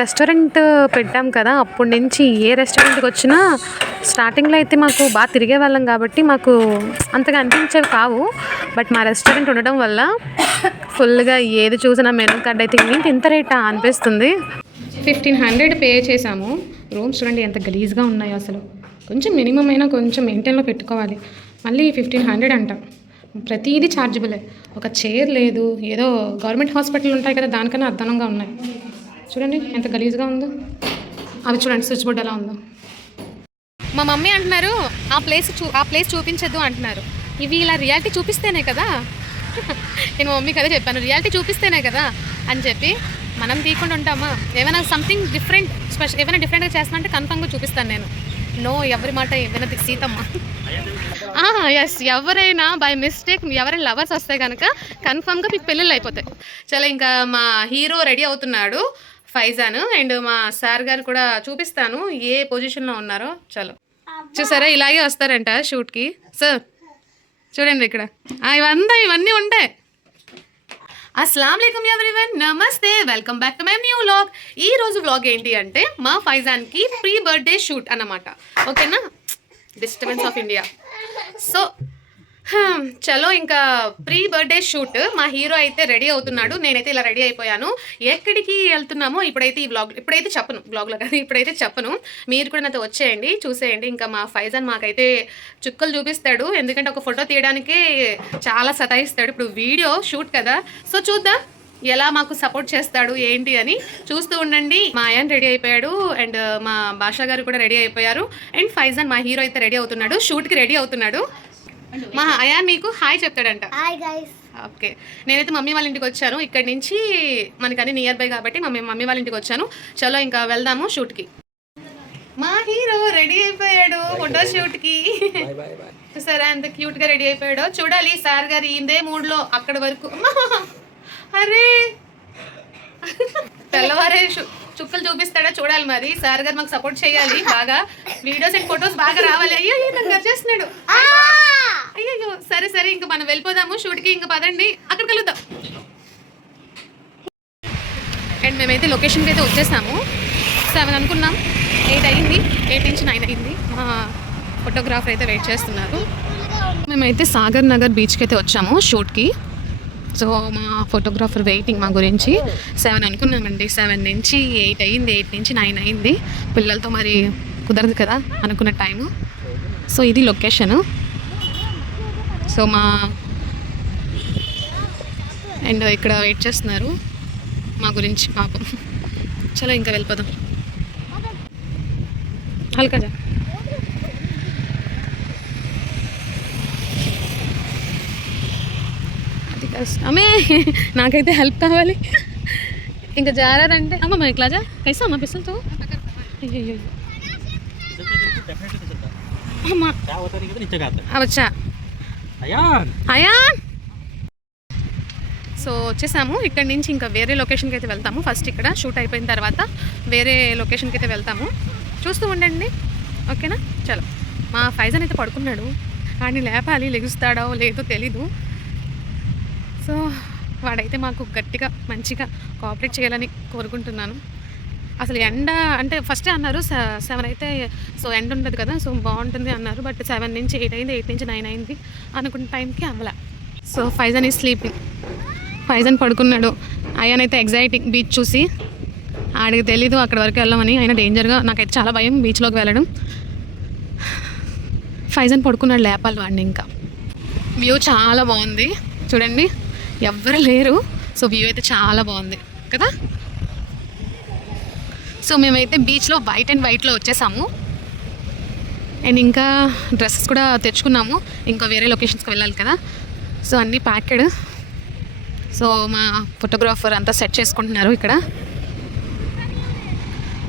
Restaurant పెట్టాం కదా, అప్పటి నుంచి ఏ రెస్టారెంట్కి వచ్చినా స్టార్టింగ్లో అయితే మాకు బాగా తిరిగే వాళ్ళం కాబట్టి మాకు అంతగా అనిపించేవి కావు. బట్ మా రెస్టారెంట్ ఉండడం వల్ల ఫుల్గా ఏది చూసినా మెనూ కార్డ్ అయితే ఏంటి ఇంత రేటా అనిపిస్తుంది. 1500 పే చేసాము. రూమ్స్ చూడండి ఎంత గలీజ్గా ఉన్నాయో, అసలు కొంచెం మినిమం అయినా కొంచెం మెయింటైన్లో పెట్టుకోవాలి. మళ్ళీ 1500 అంట. ప్రతిదీ ఛార్జబులే. ఒక చైర్ లేదు. ఏదో గవర్నమెంట్ హాస్పిటల్ ఉంటాయి కదా, దానికన్నా అర్థనంగా ఉన్నాయి. చూడండి ఎంత గలీజ్గా ఉందో. అవి చూడండి స్విచ్ బోర్డ్ ఎలా ఉందో. మా మమ్మీ అంటున్నారు ఆ ప్లేస్ చూపించద్దు అంటున్నారు. ఇవి ఇలా రియాలిటీ చూపిస్తేనే కదా. నేను మమ్మీ కదా చెప్పాను, రియాలిటీ చూపిస్తేనే కదా అని చెప్పి. మనం తీయకుండా ఉంటామా? ఏమైనా సంథింగ్ డిఫరెంట్ స్పెషల్ ఏమైనా డిఫరెంట్గా చేస్తున్నా అంటే కన్ఫర్మ్గా చూపిస్తాను నేను. నో ఎవరి మాట ఏమైనా సీతమ్మ. ఎస్, ఎవరైనా బై మిస్టేక్ ఎవరైనా లవర్స్ వస్తే కనుక కన్ఫర్మ్గా మీకు పెళ్ళిళ్ళు అయిపోతాయి. చాలా ఇంకా మా హీరో రెడీ అవుతున్నాడు ఫైజాన్, అండ్ మా సార్ గారు కూడా చూపిస్తాను ఏ పొజిషన్లో ఉన్నారో. చలో చూసారా, ఇలాగే వస్తారంట షూట్కి. సార్ చూడండి ఇక్కడ ఇవన్నీ ఉంటాయి. అస్సలాం వాలేకుం ఎవ్రీవన్, నమస్తే, welcome back to my new vlog. ఈ రోజు వ్లాగ్ ఏంటి అంటే మా ఫైజాన్కి ప్రీ బర్త్డే షూట్ అన్నమాట. ఓకేనా, డిస్టర్బెన్స్ ఆఫ్ ఇండియా. సో చలో ఇంకా ప్రీ బర్త్డే షూట్. మా హీరో అయితే రెడీ అవుతున్నాడు, నేనైతే ఇలా రెడీ అయిపోయాను. ఎక్కడికి వెళ్తున్నామో ఇప్పుడైతే ఈ వ్లాగ్ ఇప్పుడైతే చెప్పను, వ్లాగ్లో కాదు ఇప్పుడైతే చెప్పను. మీరు కూడా నాతో వచ్చేయండి, చూసేయండి. ఇంకా మా ఫైజాన్ మాకైతే చుక్కలు చూపిస్తాడు, ఎందుకంటే ఒక ఫోటో తీయడానికే చాలా సతాయిస్తాడు. ఇప్పుడు వీడియో షూట్ కదా, సో చూద్దాం ఎలా మాకు సపోర్ట్ చేస్తాడు ఏంటి అని. చూస్తూ ఉండండి. మా అయాన్ రెడీ అయిపోయాడు, అండ్ మా భాషా గారు కూడా రెడీ అయిపోయారు, అండ్ ఫైజాన్ మా హీరో అయితే రెడీ అవుతున్నాడు, షూట్కి రెడీ అవుతున్నాడు. మా అయాన్ మీకు హాయ్ చెప్తాడంట. ఓకే, నేనైతే మమ్మీ వాళ్ళ ఇంటికి వచ్చాను. ఇక్కడి నుంచి మనకని నియర్ బై కాబట్టి మమ్మీ వాళ్ళ ఇంటికి వచ్చాను. చలో ఇంకా వెళ్దాము షూట్కి. మా హీరో రెడీ అయిపోయాడు ఫోటో షూట్కి. చూసారా ఎంత క్యూట్గా రెడీ అయిపోయాడో. చూడాలి సార్ గారు ఇందే మూడ్లో అక్కడి వరకు. అరే తెల్లవారే చుక్కలు చూపిస్తాడా చూడాలి. మరి సార్ గారు మాకు సపోర్ట్ చేయాలి బాగా, వీడియోస్ అండ్ ఫొటోస్ బాగా రావాలి. అయ్యో నాకు వచ్చేస్తున్నాడు. అయ్యో సరే సరే ఇంకా మనం వెళ్ళిపోదాము షూట్కి. ఇంకా పదండి అక్కడ కలుద్దాం. అండ్ మేమైతే లొకేషన్కి అయితే వచ్చేసాము. 7 అనుకున్నాం, 8 అయింది, 8 నుంచి 9 అయింది. మా ఫోటోగ్రాఫర్ అయితే వెయిట్ చేస్తున్నారు. మేమైతే సాగర్ నగర్ బీచ్కి అయితే వచ్చాము షూట్కి. సో మా ఫోటోగ్రాఫర్ వెయిటింగ్ మా గురించి. 7 అనుకున్నామండి, 7 నుంచి 8 అయింది, 8 నుంచి 9 అయింది. పిల్లలతో మరి కుదరదు కదా అనుకున్న టైము. సో ఇది లొకేషను. సో మా అండ్ ఇక్కడ వెయిట్ చేస్తున్నారు మా గురించి పాపం. చలో ఇంకా వెళ్ళిపోదాం. హల్కజా అది కష్టమే, నాకైతే హెల్ప్ కావాలి. ఇంకా జారారంటే అమ్మ मैं इकला जा कैसा अम्मा पिसल तो अయ్యో అమ్మా అవచ్చా అయాన్. సో వచ్చేసాము. ఇక్కడ నుంచి ఇంకా వేరే లొకేషన్కి అయితే వెళ్తాము. ఫస్ట్ ఇక్కడ షూట్ అయిపోయిన తర్వాత వేరే లొకేషన్కి అయితే వెళ్తాము. చూస్తూ ఉండండి, ఓకేనా. చలో మా ఫైజాన్ అయితే పడుకున్నాడు, వాడిని లేపాలి, లెగుస్తాడో లేదో తెలీదు. సో వాడైతే మాకు గట్టిగా మంచిగా కోఆపరేట్ చేయాలని కోరుకుంటున్నాను. అసలు ఎండ అంటే ఫస్టే అన్నారు 7 అయితే సో ఎండ ఉండదు కదా, సో బాగుంటుంది అన్నారు. బట్ 7 నుంచి 8 అయింది, 8 నుంచి 9 అయింది అనుకున్న టైంకి అవ్వలే. సో ఫైజాన్ ఈ స్లీపింగ్, ఫైజాన్ పడుకున్నాడు. అయాన్ అయితే ఎగ్జైటింగ్ బీచ్ చూసి. ఆడికి తెలీదు అక్కడ వరకు వెళ్ళమని, అయినా డేంజర్గా, నాకైతే చాలా భయం బీచ్లోకి వెళ్ళడం. ఫైజాన్ పడుకున్నాడు, లేపాలి వాడిని. ఇంకా వ్యూ చాలా బాగుంది చూడండి, ఎవ్వరు లేరు. సో వ్యూ అయితే చాలా బాగుంది కదా. సో మేమైతే బీచ్లో వైట్ అండ్ వైట్లో వచ్చేసాము. అండ్ ఇంకా డ్రెస్సెస్ కూడా తెచ్చుకున్నాము, ఇంకా వేరే లొకేషన్స్కి వెళ్ళాలి కదా. సో అన్నీ ప్యాక్డ్. సో మా ఫోటోగ్రాఫర్ అంతా సెట్ చేసుకుంటున్నారు ఇక్కడ.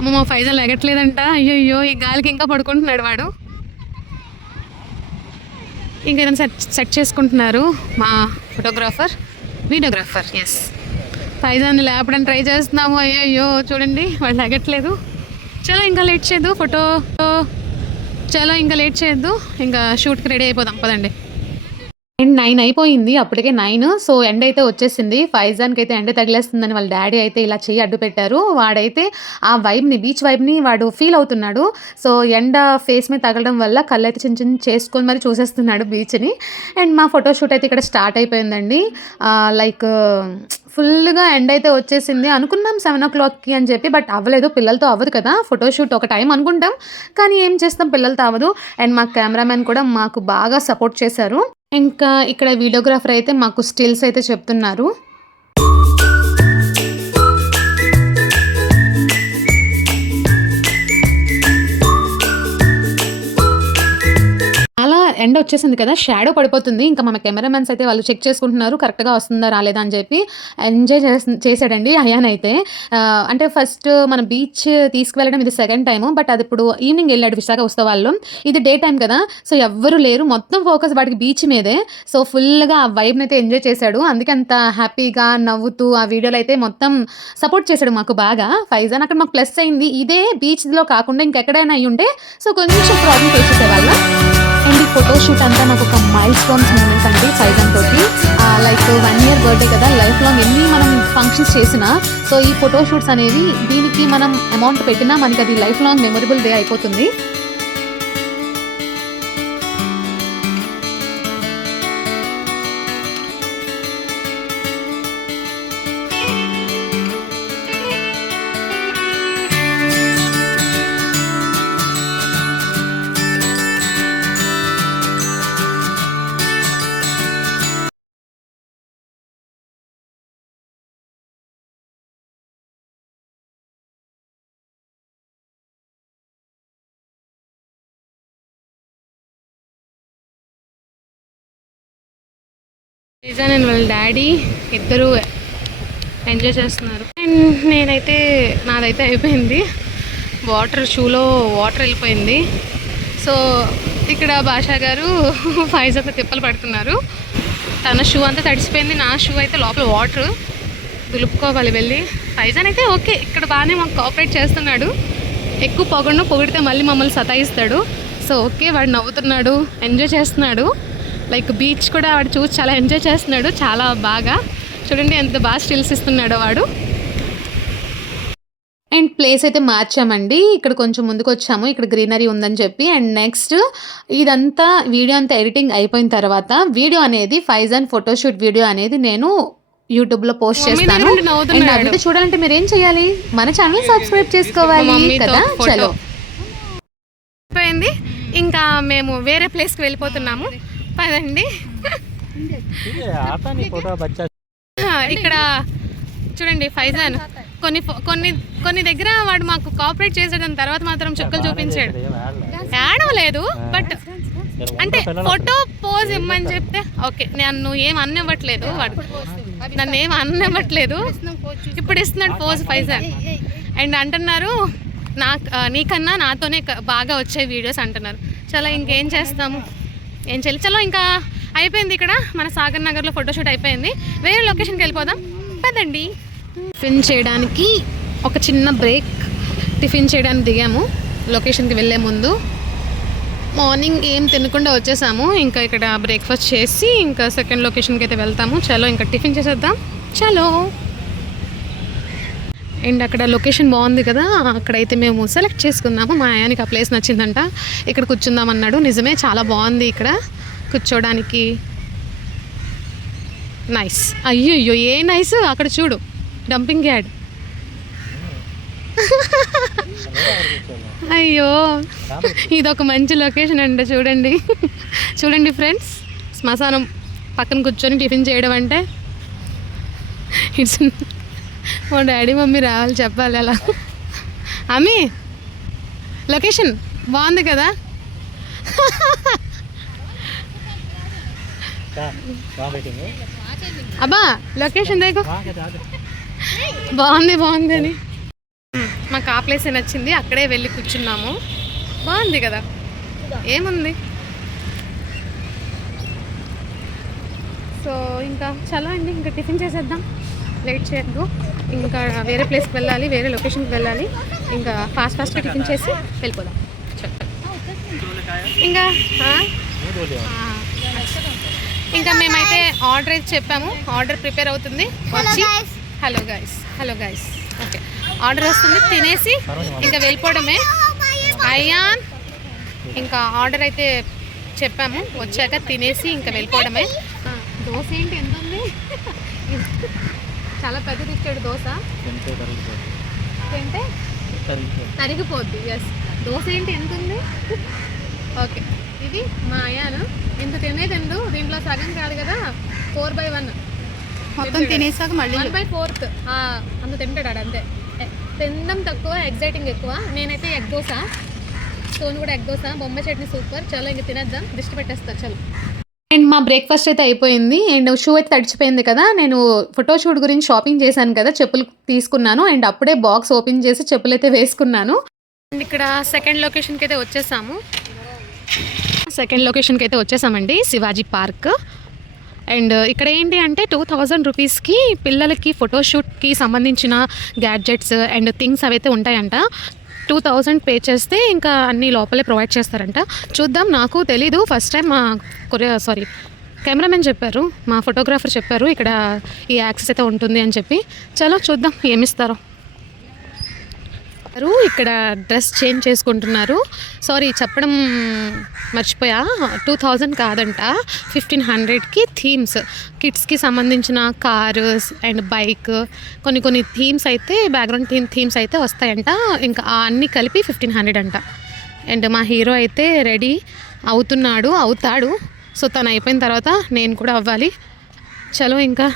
మా ఫైజాన్ ఎగట్లేదంట. అయ్యో ఈ గాలికి ఇంకా పడుకుంటున్నాడు వాడు. ఇంకా ఏదైనా సెట్ చేసుకుంటున్నారు మా ఫోటోగ్రాఫర్ వీడియోగ్రాఫర్. ఎస్, ఫైజాన్ని లేపడానికి ట్రై చేస్తున్నాము. అయ్యో చూడండి వాళ్ళు ఎగట్లేదు. చలో ఇంకా లేట్ చేయొద్దు, చలో ఇంకా లేట్ చేయొద్దు, ఇంకా షూట్కి రెడీ అయిపోదాం పదండి. అండ్ 9 అయిపోయింది. అప్పటికే 9. సో ఎండ్ అయితే వచ్చేసింది. ఫైజాన్‌కి అయితే ఎండ తగిలేస్తుందని వాళ్ళ డ్యాడీ అయితే ఇలా చెయ్యి అడ్డు పెట్టారు. వాడైతే ఆ వైబ్‌ని, బీచ్ వైబ్‌ని వాడు ఫీల్ అవుతున్నాడు. సో ఎండ ఫేస్ మీద తగలడం వల్ల కళ్ళైతే చిన్న చిన్న చేసుకొని మరి చూసేస్తున్నాడు బీచ్‌ని. అండ్ మా ఫోటో షూట్ అయితే ఇక్కడ స్టార్ట్ అయిపోయిందండి. లైక్ ఫుల్‌గా ఎండ్ అయితే వచ్చేసింది. అనుకున్నాం 7:00కి అని చెప్పి. బట్ అవ్వలేదు. పిల్లలతో అవ్వదు కదా! ఫోటో షూట్ ఒక టైం అనుకుంటాం. కానీ ఏం చేస్తాం, పిల్లలతో అవ్వదు. అండ్ మా కెమెరామెన్ కూడా మాకు బాగా సపోర్ట్ చేశారు. ఇంకా ఇక్కడ వీడియోగ్రాఫర్ అయితే మాకు స్టిల్స్ అయితే చెప్తున్నారు. అలా ఎండ వచ్చేసింది కదా, షాడో పడిపోతుంది. ఇంకా మన కెమెరామెన్స్ అయితే వాళ్ళు చెక్ చేసుకుంటున్నారు కరెక్ట్‌గా వస్తుందా రాలేదా అని చెప్పి. ఎంజాయ్ చేసాడండి అయాన్ అయితే. అంటే ఫస్ట్ మన బీచ్ తీసుకువెళ్ళడం ఇది సెకండ్ టైము. బట్ అది ఇప్పుడు ఈవినింగ్ వెళ్ళాడు విశాఖ ఉత్సవాల్లో. ఇది డే టైం కదా, సో ఎవ్వరు లేరు. మొత్తం ఫోకస్ వాడికి బీచ్ మీదే. సో ఫుల్‌గా ఆ వైబ్‌ని అయితే ఎంజాయ్ చేశాడు. అందుకే అంత హ్యాపీగా నవ్వుతూ ఆ వీడియోలో అయితే మొత్తం సపోర్ట్ చేశాడు మాకు బాగా. ఫైజాన్ అక్కడ మాకు ప్లస్ అయింది. ఇదే బీచ్‌లో కాకుండా ఇంకెక్కడైనా అయ్యుంటే సో కొంచెం ప్రాబ్లమ్ ఫేస్ చేసేవాళ్ళం. అండ్ ఈ ఫోటో షూట్ అంతా నాకు ఒక మైల్ స్టోన్స్ మూమెంట్ అండి ఫైజాన్ తోటి. లైక్ 1 year బర్త్డే కదా, లైఫ్ లాంగ్ ఎన్ని మనం ఫంక్షన్స్ చేసినా సో ఈ ఫోటో షూట్స్ అనేవి దీనికి మనం అమౌంట్ పెట్టినా మనకి అది లైఫ్ లాంగ్ మెమొరబుల్ డే అయిపోతుంది. ఫైజాన్ అండ్ వాళ్ళ డాడీ ఇద్దరు ఎంజాయ్ చేస్తున్నారు. అండ్ నేనైతే నాదైతే అయిపోయింది. షూలో వాటర్ వెళ్ళిపోయింది. సో ఇక్కడ భాషా గారు ఫైజాన్తో తిప్పలు పడుతున్నారు. తన షూ అంతా తడిసిపోయింది, నా షూ అయితే లోపల వాటర్ దులుపుకోవాలి వెళ్ళి. ఫైజాన్ అయితే ఓకే, ఇక్కడ బాగానే మాకు కోఆపరేట్ చేస్తున్నాడు. ఎక్కువ పొగిడితే మళ్ళీ మమ్మల్ని సతాయిస్తాడు. సో ఓకే, వాడు నవ్వుతున్నాడు, ఎంజాయ్ చేస్తున్నాడు. లైక్ బీచ్ కూడా వాడు చూసి చాలా ఎంజాయ్ చేస్తున్నాడు, చాలా బాగా. చూడండి ఎంత బాగా స్టిల్స్ ఇస్తున్నాడో వాడు. అండ్ ప్లేస్ అయితే మార్చామండి. ఇక్కడ కొంచెం ముందుకు వచ్చాము, ఇక్కడ గ్రీనరీ ఉందని చెప్పి. అండ్ నెక్స్ట్ ఇదంతా వీడియో అంతా ఎడిటింగ్ అయిపోయిన తర్వాత వీడియో అనేది ఫైజాన్ ఫోటోషూట్ వీడియో అనేది నేను యూట్యూబ్లో పోస్ట్ చేస్తాను. అండ్ అదైతే చూడాలంటే మీరు ఏం చేయాలి, మన ఛానల్ సబ్స్క్రైబ్ చేసుకోవాలి కదా. చలో అయిపోయింది, ఇంకా మేము వేరే ప్లేస్కి వెళ్ళిపోతున్నాము. పదండి. ఇక్కడ చూడండి ఫైజాన్ కొన్ని దగ్గర వాడు మాకు కోఆపరేట్ చేసాడు, తర్వాత మాత్రం చుక్కలు చూపించాడు. ఏడవలేదు, బట్ అంటే ఫోటో పోజ్ ఇమ్మని చెప్తే ఓకే, నన్ను ఏం అన్నివ్వట్లేదు, వాడు నన్ను ఏం అన్నివ్వట్లేదు. ఇప్పుడు ఇస్తున్నాడు పోజ్ ఫైజాన్. అండ్ అంటున్నారు నీకన్నా నాతోనే బాగా వచ్చే వీడియోస్ అంటున్నారు. చాలా ఇంకేం చేస్తాము, ఏం చేయాలి. చలో ఇంకా అయిపోయింది. ఇక్కడ మన సాగర్ నగర్లో ఫోటోషూట్ అయిపోయింది. వేరే లొకేషన్కి వెళ్ళిపోదాం పదండి. టిఫిన్ చేయడానికి ఒక చిన్న బ్రేక్, టిఫిన్ చేయడానికి దిగాము లొకేషన్కి వెళ్ళే ముందు. మార్నింగ్ ఏం తినకుండా వచ్చేసాము. ఇంకా ఇక్కడ బ్రేక్ఫాస్ట్ చేసి ఇంకా సెకండ్ లొకేషన్కి అయితే వెళ్తాము. చలో ఇంకా టిఫిన్ చేసేద్దాం. చలో. అండ్ అక్కడ లొకేషన్ బాగుంది కదా, అక్కడైతే మేము సెలెక్ట్ చేసుకున్నాము. మా ఆయనకి ఆ ప్లేస్ నచ్చిందంట, ఇక్కడ కూర్చుందాం అన్నాడు. నిజమే చాలా బాగుంది ఇక్కడ కూర్చోడానికి. నైస్. అయ్యో ఏ నైస్, అక్కడ చూడు డంపింగ్ యార్డ్. అయ్యో ఇదొక మంచి లొకేషన్ అండి. చూడండి ఫ్రెండ్స్, శ్మశానం పక్కన కూర్చొని టిఫిన్ చేయడం అంటే ఇట్స్. మా డాడీ మమ్మీ రావాలి చెప్పాలి అలా. అమ్మీ లొకేషన్ బాగుంది కదా. అబ్బా లొకేషన్ దేకో బాగుంది అని. మాకు ఆ ప్లేస్ నచ్చింది, అక్కడే వెళ్ళి కూర్చున్నాము. బాగుంది కదా, ఏముంది. సో ఇంకా చలో అండి, ఇంకా టిఫిన్ చేసేద్దాం, లేట్ చేయద్దు. ఇంకా వేరే ప్లేస్కి వెళ్ళాలి, వేరే లొకేషన్కి వెళ్ళాలి. ఇంకా ఫాస్ట్గా టిఫిన్ చేసి వెళ్ళిపోదాం. ఇంకా ఇంకా మేమైతే ఆర్డర్ అయితే చెప్పాము, ఆర్డర్ ప్రిపేర్ అవుతుంది వచ్చి. హలో గైస్ ఓకే, ఆర్డర్ వస్తుంది, తినేసి ఇంకా వెళ్ళిపోవడమే. అయాన్ ఇంకా ఆర్డర్ అయితే చెప్పాము, వచ్చాక తినేసి ఇంకా వెళ్ళిపోవడమే. దోశ ఏంటి ఎంత ఉంది? చాలా పెద్దది ఇచ్చాడు దోశ, తింటే తరిగిపోద్ది. ఎస్, దోశ ఏంటి ఎంత ఉంది? ఓకే, ఇది మా అయాను ఇంత తినేదండు, దీంట్లో సగం కాదు కదా, 4/1 మొత్తం తినేసాక మళ్ళీ 1/4 అంత తింటాడు. అంతే, తినడం తక్కువ, ఎగ్జైటింగ్ ఎక్కువ. నేనైతే ఎగ్ దోశ, సోను కూడా ఎగ్ దోశ, బొమ్మ చట్నీ సూపర్. చలో ఇంక తినేద్దాం, దిష్టి పెట్టేస్తారు. చలో. అండ్ మా బ్రేక్ఫాస్ట్ అయితే అయిపోయింది, అండ్ షూ అయితే తడిచిపోయింది కదా. నేను ఫోటోషూట్ గురించి షాపింగ్ చేశాను కదా, చెప్పులు తీసుకున్నాను, అండ్ అప్పుడే బాక్స్ ఓపెన్ చేసి చెప్పులు అయితే వేసుకున్నాను. అండ్ ఇక్కడ సెకండ్ లొకేషన్కి అయితే వచ్చేసామండి, శివాజీ పార్క్. అండ్ ఇక్కడ ఏంటి అంటే 2000 రూపీస్కి పిల్లలకి ఫోటోషూట్కి సంబంధించిన గ్యాడ్జెట్స్ అండ్ థింగ్స్ అవైతే ఉంటాయంట. 2000 పే చేస్తే ఇంకా అన్నీ లోపలే ప్రొవైడ్ చేస్తారంట. చూద్దాం, నాకు తెలీదు, ఫస్ట్ టైం మా కెమెరామెన్ చెప్పారు, మా ఫోటోగ్రాఫర్ చెప్పారు ఇక్కడ ఈ యాక్సెస్ అయితే ఉంటుంది అని చెప్పి. చలో చూద్దాం ఏమిస్తారో. ఇక్కడ డ్రెస్ చేంజ్ చేసుకుంటున్నారు. సారీ, చెప్పడం మర్చిపోయా, 2000 కాదంట, 1500కి థీమ్స్, కిడ్స్కి సంబంధించిన కార్స్ అండ్ బైక్, కొన్ని థీమ్స్ అయితే, బ్యాక్గ్రౌండ్ థీమ్స్ అయితే వస్తాయంట. ఇంకా అన్నీ కలిపి 1500 అంట. అండ్ మా హీరో అయితే రెడీ అవుతాడు. సో తను అయిపోయిన తర్వాత నేను కూడా అవ్వాలి. చలో ఇంకా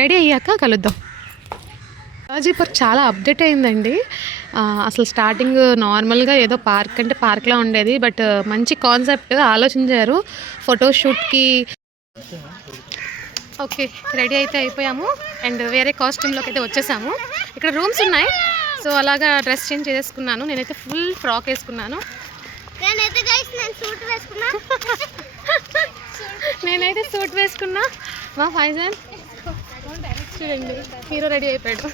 రెడీ అయ్యాక కలుద్దాం. శివాజీ పార్క్ చాలా అప్డేట్ అయిందండి. అసలు స్టార్టింగ్ నార్మల్గా ఏదో పార్క్ అంటే పార్క్లా ఉండేది, బట్ మంచి కాన్సెప్ట్ ఆలోచించారు ఫోటోషూట్కి. ఓకే, రెడీ అయితే అయిపోయాము, అండ్ వేరే కాస్ట్యూమ్లోకి అయితే వచ్చేసాము. ఇక్కడ రూమ్స్ ఉన్నాయి, సో అలాగా డ్రెస్ చేంజ్ చేసుకున్నాను. నేనైతే ఫుల్ ఫ్రాక్ వేసుకున్నాను. నేనైతే సూట్ వేసుకున్నా. మా ఫైజాన్ చూడండి, హీరో రెడీ అయిపోయాడు.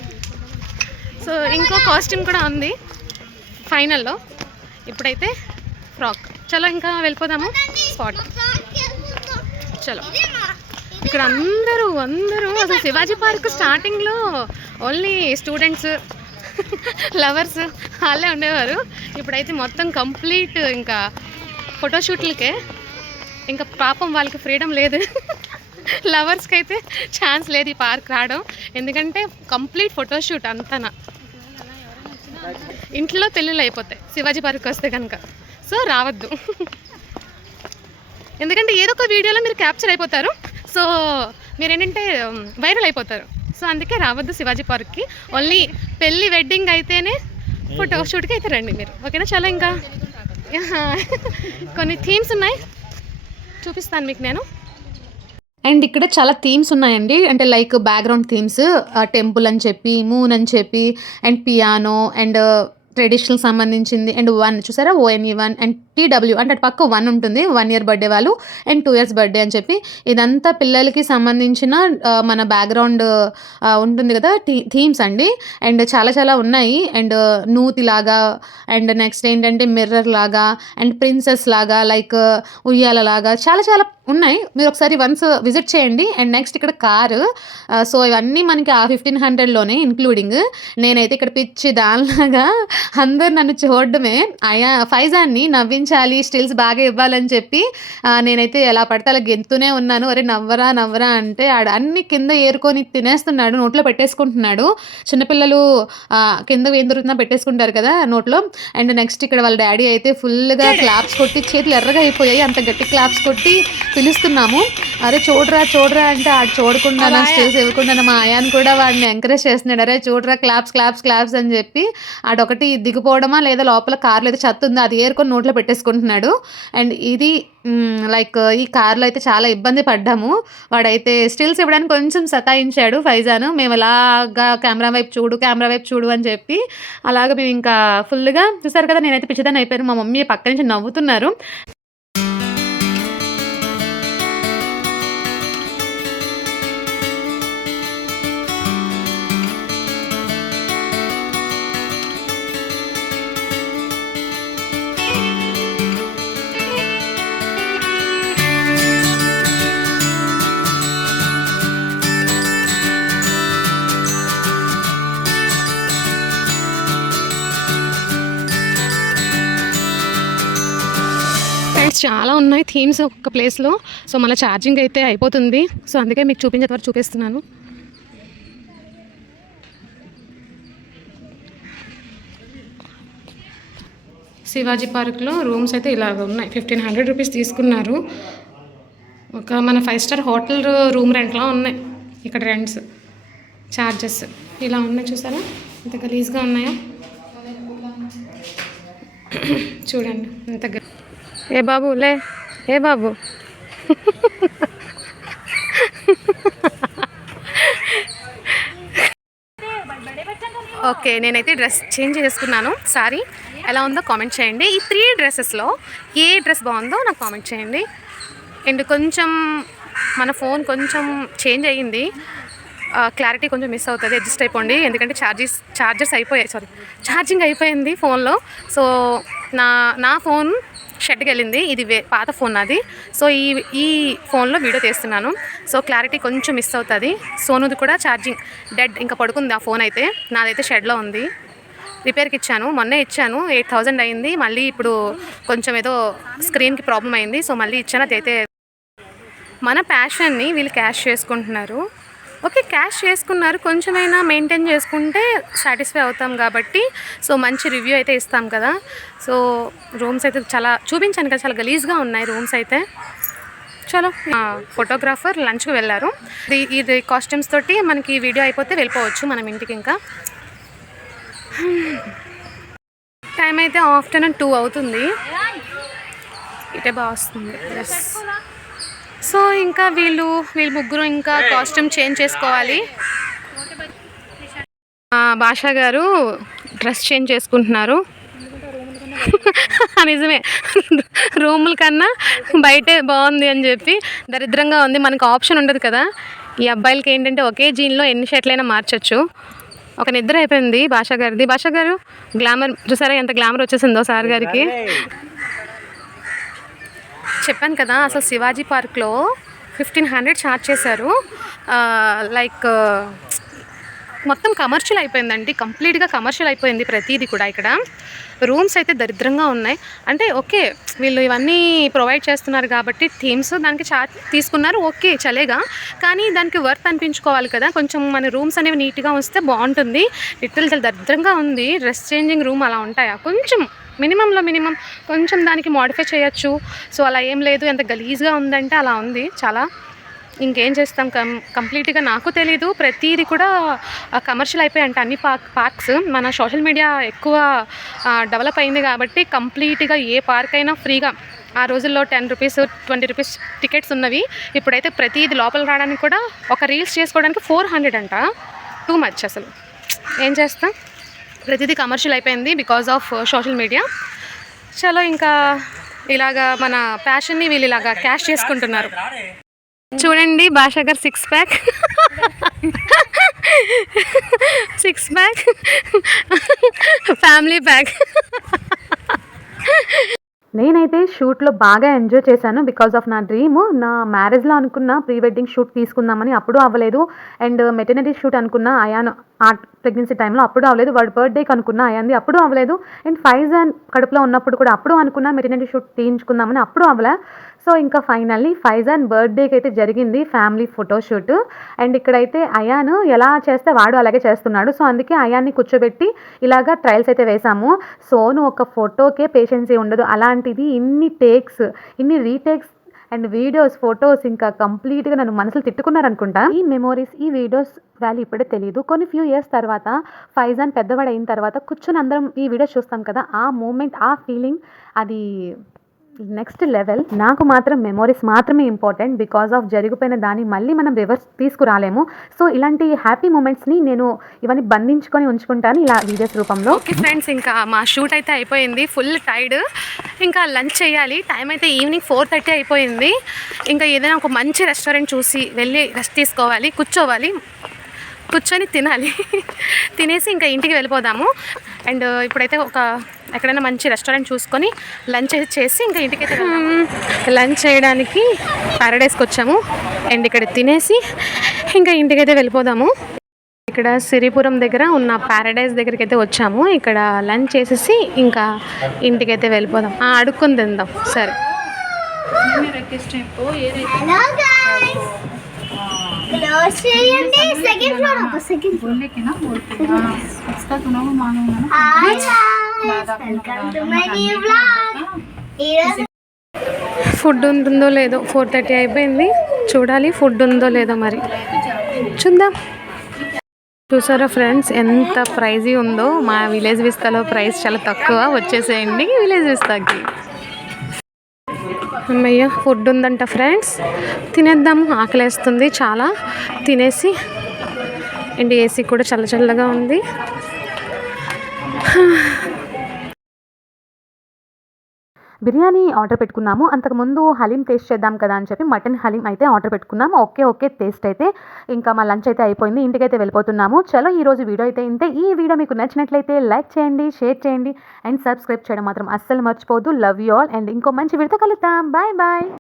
సో ఇంకో కాస్ట్యూమ్ కూడా ఉంది ఫైనల్లో. ఇప్పుడైతే ఫ్రాక్. చలో ఇంకా వెళ్ళిపోదాము స్పాట్. చలో. ఇక్కడ అందరూ అసలు శివాజీ పార్క్ స్టార్టింగ్లో ఓన్లీ స్టూడెంట్స్, లవర్స్ వాళ్ళే ఉండేవారు. ఇప్పుడైతే మొత్తం కంప్లీట్ ఇంకా ఫోటోషూట్లకే. ఇంకా పాపం వాళ్ళకి ఫ్రీడమ్ లేదు, లవర్స్కి అయితే ఛాన్స్ లేదు ఈ పార్క్ రావడం, ఎందుకంటే కంప్లీట్ ఫోటోషూట్ అంతనా. ఇంట్లో పెళ్ళిళ్ళు అయిపోతాయి శివాజీ పార్క్ వస్తే కనుక, సో రావద్దు. ఎందుకంటే ఏదో ఒక వీడియోలో మీరు క్యాప్చర్ అయిపోతారు, సో మీరేంటంటే వైరల్ అయిపోతారు. సో అందుకే రావద్దు శివాజీ పార్క్కి. ఓన్లీ పెళ్ళి వెడ్డింగ్ అయితేనే ఫోటోషూట్కి అయితే రండి మీరు, ఓకేనా. చాలా ఇంకా కొన్ని థీమ్స్ ఉన్నాయి, చూపిస్తాను మీకు నేను. అండ్ ఇక్కడ చాలా థీమ్స్ ఉన్నాయండి, అంటే లైక్ బ్యాక్గ్రౌండ్ థీమ్స్, టెంపుల్ అని చెప్పి, మూన్ అని చెప్పి, అండ్ పియానో, అండ్ ట్రెడిషనల్ సంబంధించింది, అండ్ 1 చూసారా, ONE1, అండ్ TW అంటే అటు పక్క 1 ఉంటుంది, 1 ఇయర్ బర్త్డే వాళ్ళు, అండ్ 2 ఇయర్స్ బర్త్డే అని చెప్పి. ఇదంతా పిల్లలకి సంబంధించిన మన బ్యాక్గ్రౌండ్ ఉంటుంది కదా, థీమ్స్ అండి. అండ్ చాలా ఉన్నాయి, అండ్ నూతి లాగా, అండ్ నెక్స్ట్ ఏంటంటే మిర్రర్ లాగా, అండ్ ప్రిన్సెస్ లాగా, లైక్ ఉయ్యాల లాగా, చాలా ఉన్నాయి. మీరు ఒకసారి వన్స్ విజిట్ చేయండి. అండ్ నెక్స్ట్ ఇక్కడ కారు. సో ఇవన్నీ మనకి ఆ 1500లోనే ఇంక్లూడింగ్. నేనైతే ఇక్కడ పిచ్చి దానిలాగా అందరు నన్ను చూడడమే, ఫైజాన్ని నవ్వించాలి, స్టిల్స్ బాగా ఇవ్వాలని చెప్పి నేనైతే ఎలా పడితే అలా గెంతునే ఉన్నాను. అరే నవ్వరా అంటే ఆడ అన్ని కింద ఏరుకొని తినేస్తున్నాడు, నోట్లో పెట్టేసుకుంటున్నాడు. చిన్నపిల్లలు కింద ఏం దొరుకుతున్నా పెట్టేసుకుంటారు కదా నోట్లో. అండ్ నెక్స్ట్ ఇక్కడ వాళ్ళ డాడీ అయితే ఫుల్గా క్లాప్స్ కొట్టి, చేతులు ఎర్రగా అయిపోయాయి, అంత గట్టి క్లాప్స్ కొట్టి పిలుస్తున్నాము. అరే చూడరా అంటే ఆడు చూడకుండా, నా స్టిల్స్ ఇవ్వకుండా మా అయాన్ కూడా వాడిని ఎంకరేజ్ చేస్తున్నాడు. అరే చూడరా, క్లాప్స్ అని చెప్పి. ఆడొకటి దిగిపోవడమా లేదా లోపల కార్లో అయితే చెత్త ఉందో అది ఏరుకొని నోట్లో పెట్టేసుకుంటున్నాడు. అండ్ ఇది లైక్ ఈ కార్లో అయితే చాలా ఇబ్బంది పడ్డాము. వాడైతే స్టిల్స్ ఇవ్వడానికి కొంచెం సతాయించాడు ఫైజాను. మేము అలాగా కెమెరా వైపు చూడు అని చెప్పి అలాగ మేము ఇంకా ఫుల్గా చూసారు కదా. నేనైతే పిచ్చిదాన్ని అయిపోయాను, మా మమ్మీ పక్క నుంచి నవ్వుతున్నారు. ఫ్లవర్స్ చాలా ఉన్నాయి, థీమ్స్ ఒక్క ప్లేస్లో. సో మళ్ళీ ఛార్జింగ్ అయితే అయిపోతుంది, సో అందుకే మీకు చూపించే వరకు చూపిస్తున్నాను. శివాజీ పార్క్లో రూమ్స్ అయితే ఇలాగ ఉన్నాయి. 1500 రూపీస్ తీసుకున్నారు. ఒక మన 5 స్టార్ హోటల్ రూమ్ రెంట్లా ఉన్నాయి ఇక్కడ రెంట్స్, ఛార్జెస్ ఇలా ఉన్నాయి. చూసారా ఎంత గలీజ్గా ఉన్నాయో చూడండి ఎంత ఏ బాబు లే, ఏ బాబు ఓకే, నేనైతే డ్రెస్ చేంజ్ చేసుకున్నాను. సారీ, ఎలా ఉందో కామెంట్ చేయండి. ఈ 3 డ్రెస్సెస్లో ఏ డ్రెస్ బాగుందో నాకు కామెంట్ చేయండి. అండ్ కొంచెం మన ఫోన్ కొంచెం చేంజ్ అయ్యింది, క్లారిటీ కొంచెం మిస్ అవుతుంది, అడ్జస్ట్ అయిపోండి. ఎందుకంటే ఛార్జింగ్ అయిపోయింది ఫోన్లో. సో నా ఫోన్ షెడ్కి వెళ్ళింది, ఇది పాత ఫోన్ నాది. సో ఈ ఫోన్లో వీడియో తీస్తున్నాను, సో క్లారిటీ కొంచెం మిస్ అవుతుంది. సోనుది కూడా ఛార్జింగ్ డెడ్, ఇంకా పడుకుంది ఆ ఫోన్ అయితే. నాదైతే షెడ్లో ఉంది, రిపేర్కి ఇచ్చాను, మొన్నే ఇచ్చాను. 8000 అయింది. మళ్ళీ ఇప్పుడు కొంచెం ఏదో స్క్రీన్కి ప్రాబ్లం అయింది, సో మళ్ళీ ఇచ్చాను. అదైతే మన ప్యాషన్ని వీళ్ళు క్యాష్ చేసుకుంటున్నారు. ఓకే, క్యాష్ చేసుకున్నారు, కొంచెమైనా మెయింటైన్ చేసుకుంటే సాటిస్ఫై అవుతాం కాబట్టి సో మంచి రివ్యూ అయితే ఇస్తాం కదా. సో రూమ్స్ అయితే చాలా చూపించాను కదా, చాలా గలీజ్గా ఉన్నాయి రూమ్స్ అయితే. చలో, ఫోటోగ్రాఫర్ లంచ్కి వెళ్ళారు. ఇది కాస్ట్యూమ్స్ తోటి మనకి వీడియో అయిపోతే వెళ్ళిపోవచ్చు మనం ఇంటికి. ఇంకా టైం అయితే ఆఫ్టర్నూన్ 2 అవుతుంది, ఇటే బాగా వస్తుంది. ఎస్, సో ఇంకా వీళ్ళు ముగ్గురు ఇంకా కాస్ట్యూమ్ చేంజ్ చేసుకోవాలి. భాషా గారు డ్రెస్ చేంజ్ చేసుకుంటున్నారు. నిజమే, రూముల కన్నా బయటే బాగుంది అని చెప్పి. దరిద్రంగా ఉంది, మనకు ఆప్షన్ ఉండదు కదా. ఈ అబ్బాయిలకి ఏంటంటే ఒకే జీన్లో ఎన్ని షర్ట్లైనా మార్చచ్చు. ఒక నిద్ర అయిపోయింది భాషా గారిది. భాషా గారు గ్లామర్ చూసారా, ఎంత గ్లామర్ వచ్చేసిందో సార్ గారికి. చెప్పాను కదా, అసలు శివాజీ పార్క్లో 1500 ఛార్జ్ చేశారు. లైక్ మొత్తం కమర్షియల్ అయిపోయిందండి, కంప్లీట్గా కమర్షియల్ అయిపోయింది ప్రతిదీ కూడా. ఇక్కడ రూమ్స్ అయితే దరిద్రంగా ఉన్నాయి. అంటే ఓకే, వీళ్ళు ఇవన్నీ ప్రొవైడ్ చేస్తున్నారు కాబట్టి థీమ్స్ దానికి ఛార్జ్ తీసుకున్నారు, ఓకే చలేగా. కానీ దానికి వర్త్ అనిపించుకోవాలి కదా, కొంచెం మన రూమ్స్ అనేవి నీట్గా వస్తే బాగుంటుంది. లిటిల్ దరిద్రంగా ఉంది. డ్రెస్ చేంజింగ్ రూమ్ అలా ఉంటాయా? కొంచెం మినిమంలో మినిమం కొంచెం దానికి మోడిఫై చేయొచ్చు. సో అలా ఏం లేదు, ఎంత గలీజ్గా ఉందంటే అలా ఉంది చాలా. ఇంకేం చేస్తాం, కంప్లీట్గా నాకు తెలీదు. ప్రతిదీ కూడా కమర్షియల్ అయిపోయి అంటే అన్ని పార్క్స్ మన సోషల్ మీడియా ఎక్కువ డెవలప్ అయింది కాబట్టి కంప్లీట్గా ఏ పార్క్ అయినా ఫ్రీగా. ఆ రోజుల్లో 10 రూపీస్ 20 రూపీస్ టికెట్స్ ఉన్నవి, ఇప్పుడైతే ప్రతిదీ లోపల రావడానికి కూడా ఒక రీల్స్ చేసుకోవడానికి 400 అంట. టూ మచ్ అసలు. ఏం చేస్తాం, ప్రతిదీ కమర్షియల్ అయిపోయింది బికాజ్ ఆఫ్ సోషల్ మీడియా. చలో, ఇంకా ఇలాగా మన ప్యాషన్ని వీళ్ళు ఇలాగా క్యాష్ చేసుకుంటున్నారు. చూడండి భాషా గారు 6 ప్యాక్ ఫ్యామిలీ ప్యాక్. నేనైతే షూట్లో బాగా ఎంజాయ్ చేశాను బికాజ్ ఆఫ్ నా డ్రీమ్. నా మ్యారేజ్లో అనుకున్న ప్రీ వెడ్డింగ్ షూట్ తీసుకుందామని, అప్పుడు అవ్వలేదు. అండ్ మెటర్నిటీ షూట్ అనుకున్న అయాన్ ఆ ప్రెగ్నెన్సీ టైంలో, అప్పుడు అవ్వలేదు. వాడు బర్త్డేకి అనుకున్న అయ్యింది, అప్పుడు అవ్వలేదు. అండ్ ఫైజాన్ కడుపులో ఉన్నప్పుడు కూడా అప్పుడు అనుకున్న మెటర్నిటీ షూట్ తీయించుకుందామని, అప్పుడు అవ్వలే. సో ఇంకా ఫైనల్లీ ఫైజాన్ బర్త్డేకి అయితే జరిగింది ఫ్యామిలీ ఫోటోషూట్. అండ్ ఇక్కడైతే అయాన్ ఎలా చేస్తే వాడు అలాగే చేస్తున్నాడు. సో అందుకే అయాన్ని కూర్చోబెట్టి ఇలాగా ట్రయల్స్ అయితే వేసాము. సోను ఒక ఫోటోకే పేషెన్సీ ఉండదు, అలాంటిది ఇన్ని టేక్స్, ఇన్ని రీటేక్స్ అండ్ వీడియోస్, ఫొటోస్ ఇంకా కంప్లీట్గా నన్ను మనసులు తిట్టుకున్నారనుకుంటా. ఈ మెమోరీస్, ఈ వీడియోస్ వాల్యూ ఇప్పుడే తెలియదు. కొన్ని ఫ్యూ ఇయర్స్ తర్వాత ఫైజాన్ పెద్దవాడు అయిన తర్వాత కూర్చొని అందరం ఈ వీడియోస్ చూస్తాం కదా, ఆ మూమెంట్, ఆ ఫీలింగ్ అది నెక్స్ట్ లెవెల్. నాకు మాత్రం మెమోరీస్ మాత్రమే ఇంపార్టెంట్ బికాజ్ ఆఫ్ జరిగిపోయిన దాన్ని మళ్ళీ మనం రివర్స్ తీసుకురాలేము. సో ఇలాంటి హ్యాపీ మూమెంట్స్ని నేను ఇవన్నీ బంధించుకొని ఉంచుకుంటాను ఇలా వీడియోస్ రూపంలో. ఓకే ఫ్రెండ్స్, ఇంకా మా షూట్ అయితే అయిపోయింది, ఫుల్ టైర్డ్. ఇంకా లంచ్ చేయాలి, టైం అయితే ఈవినింగ్ 4:30 అయిపోయింది. ఇంకా ఏదైనా ఒక మంచి రెస్టారెంట్ చూసి వెళ్ళి రెస్ట్ తీసుకోవాలి, కూర్చొని తినాలి. తినేసి ఇంకా ఇంటికి వెళ్ళిపోదాము. అండ్ ఇప్పుడైతే ఒక ఎక్కడైనా మంచి రెస్టారెంట్ చూసుకొని లంచ్ చేసి ఇంకా ఇంటికైతే లంచ్ చేయడానికి ప్యారడైస్కి వచ్చాము. అండ్ ఇక్కడ తినేసి ఇంకా ఇంటికైతే వెళ్ళిపోదాము. ఇక్కడ సిరిపురం దగ్గర ఉన్న ప్యారడైస్ దగ్గరికి అయితే వచ్చాము. ఇక్కడ లంచ్ చేసేసి ఇంకా ఇంటికైతే వెళ్ళిపోదాం. అడుక్కొని తిందాం. సరే, request tempo ఏ రైట్ హలో గైస్ క్లోజ్ చేయండి సెకండ్ ఫ్లోర్ ఒక సెకండ్ बोलने के ना बोलते हैं इसका सुना वो मालूम है ना hi guys welcome to my new vlog ఈరోజు ఫుడ్ ఉంటుందో లేదో 4:30 అయిపోయింది. చూడాలి ఫుడ్ ఉందో లేదో మరి చూద్దాం. చూసారా ఫ్రెండ్స్ ఎంత ప్రైజీ ఉందో. మా విలేజ్ విస్తాలో ప్రైస్ చాలా తక్కువ. వచ్చేసేయండి విలేజ్ విస్తాకి. అమ్మయ్య ఫుడ్ ఉందంట ఫ్రెండ్స్, తినేద్దాము. ఆకలేస్తుంది చాలా. తినేసి అండ్ ఏసీ కూడా చల్ల చల్లగా ఉంది. బిర్యానీ ఆర్డర్ పెట్టుకున్నాము. అంతకుముందు హలీం టేస్ట్ చేద్దాం కదా అని చెప్పి మటన్ హలీం అయితే ఆర్డర్ పెట్టుకున్నాము. ఓకే టేస్ట్ అయితే ఇంకా మా లంచ్ అయితే అయిపోయింది. ఇంటికైతే వెళ్ళిపోతున్నాము. చలో ఈరోజు వీడియో అయితే ఇంతే. ఈ వీడియో మీకు నచ్చినట్లయితే లైక్ చేయండి, షేర్ చేయండి అండ్ సబ్స్క్రైబ్ చేయడం మాత్రం అస్సలు మర్చిపోవద్దు. లవ్ యూ ఆల్ అండ్ ఇంకో మంచి వీడియోతో కలుద్దాం. Bye bye.